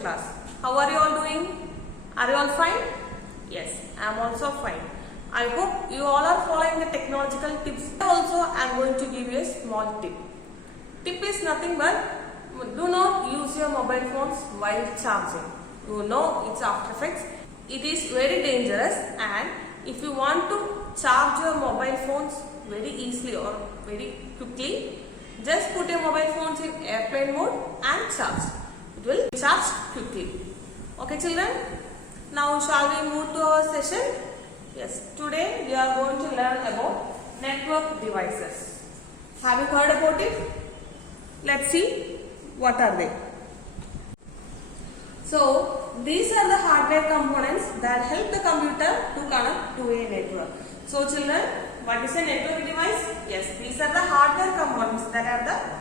class. How are you all doing? Are you all fine? Yes, I am also fine. I hope you all are following the technological tips. Also, I am going to give you a small tip. Tip is nothing but do not use your mobile phones while charging. You know its after effects. It is very dangerous, and if you want to charge your mobile phones very easily or very quickly, just put your mobile phones in airplane mode and charge. It will charge quickly. Okay children? Now shall we move to our session? Yes, today we are going to learn about network devices. Have you heard about it? Let's see what are they. So these are the hardware components that help the computer to connect to a network. So children, what is a network device? Yes, these are the hardware components that are the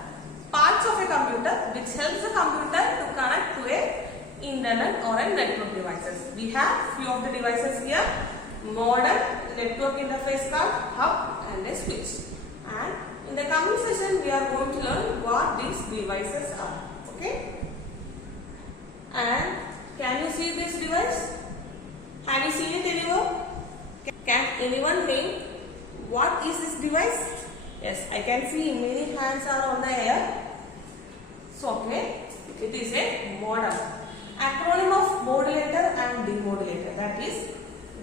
parts of a computer which helps the computer to connect to a internet or a network devices. We have few of the devices here: modem, network interface card, hub and a switch. And in the coming session we are going to learn what these devices are. Okay? And can you see this device? Have you seen it anywhere? Can anyone name what is this device? Yes, I can see many hands are on the air. So, okay, it is a modem. Acronym of modulator and demodulator. That is,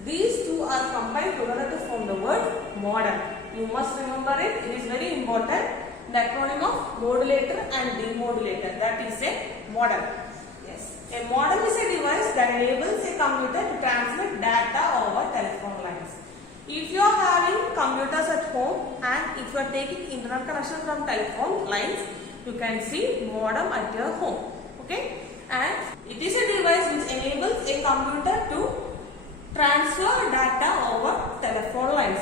these two are combined together to form the word modem. You must remember it. It is very important. The acronym of modulator and demodulator. That is a modem. Yes, a modem is a device that enables a computer to transmit data over telephone lines. If you are having computers at home and if you are taking internet connection from telephone lines, you can see modem at your home. Okay, and it is a device which enables a computer to transfer data over telephone lines.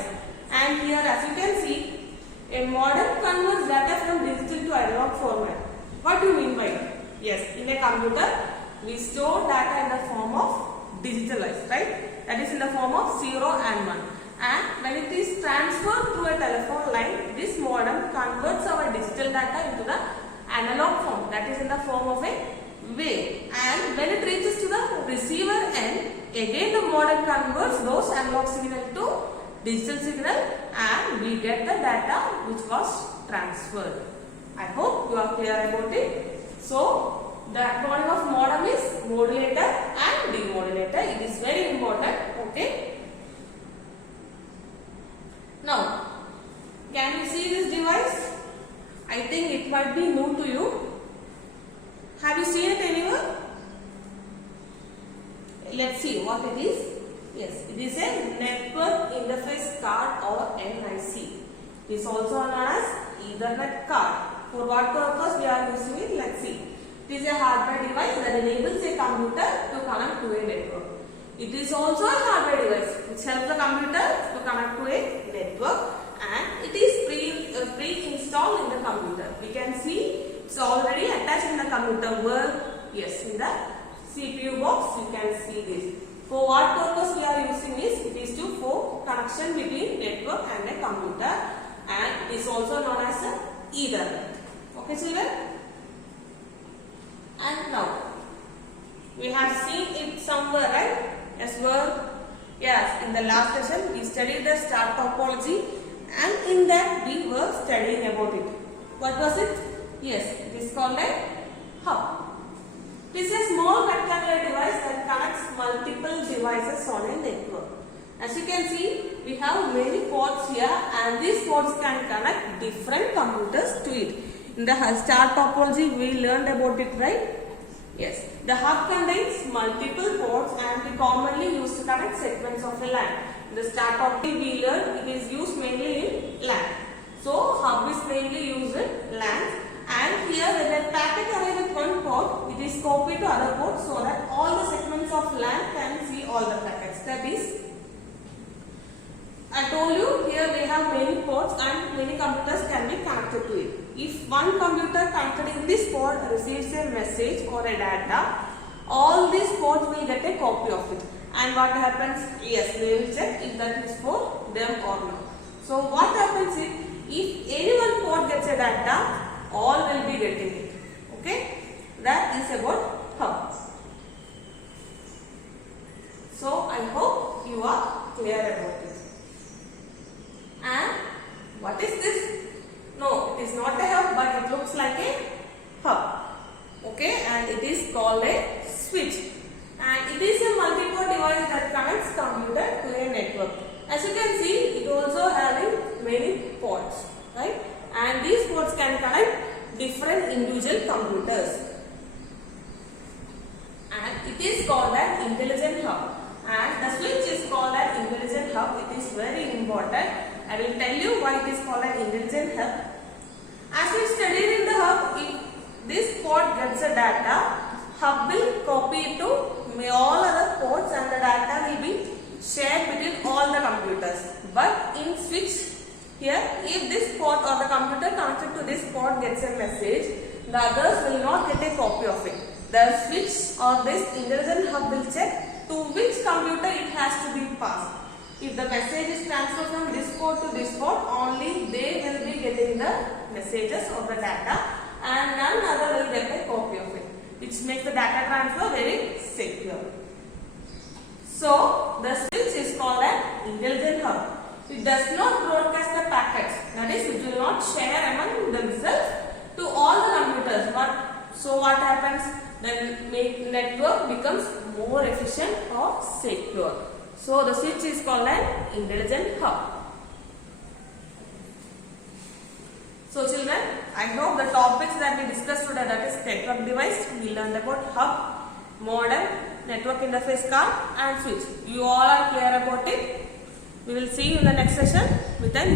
And here, as you can see, a modem converts data from digital to analog format. What do you mean by it? Yes, in a computer, we store data in the form of digitalized, right? That is in the form of 0 and 1. And when it is transferred through a telephone line, this modem converts our digital data into the analog form, that is in the form of a wave. And when it reaches to the receiver end, again the modem converts those analog signal to digital signal and we get the data which was transferred. I hope you are clear about it. So the acronym of modem is modulator and demodulator. It is very important. Okay. Now, can you see this device? I think it might be new to you. Have you seen it anywhere? Let's see what it is. Yes, it is a network interface card or NIC. It is also known as Ethernet card. For what purpose we are using it? Let's see. It is a hardware device that enables a computer to connect to a network. It is also a hardware device which helps the computer to connect to a network, and it is pre-installed in the computer. We can see it's already attached in the computer where, yes, in the CPU box you can see this. For what purpose we are using is, it is for connection between network and a computer, and it is also known as a Ethernet. Okay children? And now, we have seen it somewhere, right? Yes, yes, in the last session we studied the star topology, and in that we were studying about it. What was it? Yes, it is called a hub. This is a small rectangular device that connects multiple devices on a network. As you can see, we have many ports here, and these ports can connect different computers to it. In the star topology we learned about it, right? Yes, the hub contains multiple ports and we commonly use to connect segments of a LAN. In the star topology we learned it is used mainly in LAN. So hub is mainly used in LAN, and here when a packet arrives with one port, it is copied to other ports so that all the segments of LAN can see all the packets. That is, I told you here we have many ports and many computers can be connected to it. If one computer connected in this port receives a message or a data, all these ports will get a copy of it. And what happens? Yes, they will check if that is for them or not. So what happens is, if any one port gets a data, all will be getting it. Okay? That is about hub. clear about it. And what is this? No, it is not a hub, but it looks like a hub. Okay, and it is called a switch. And it is a multi-port device that connects computer to a network. As you can see, it also having many ports, right? And these ports can connect different individual computers. And it is called an intelligent hub. And the switch is called an intelligent hub. It is very important. I will tell you why it is called an intelligent hub. As we studied in the hub, if this port gets a data, hub will copy it to all other ports and the data will be shared between all the computers. But in switch, here, if this port or the computer connected to this port gets a message, the others will not get a copy of it. The switch or this intelligent hub will check to which computer it has to be passed. If the message is transferred from this port to this port, only they will be getting the messages or the data and none other will get a copy of it, which makes the data transfer very secure. So, the switch is called an intelligent hub. It does not broadcast the packets, that is, it will not share among themselves to all the computers. So what happens? The network becomes more efficient or secure. So the switch is called an intelligent hub. So children, I hope the topics that we discussed today, that is network device, we learned about hub, modem, network interface card and switch. You all are clear about it. We will see you in the next session with a new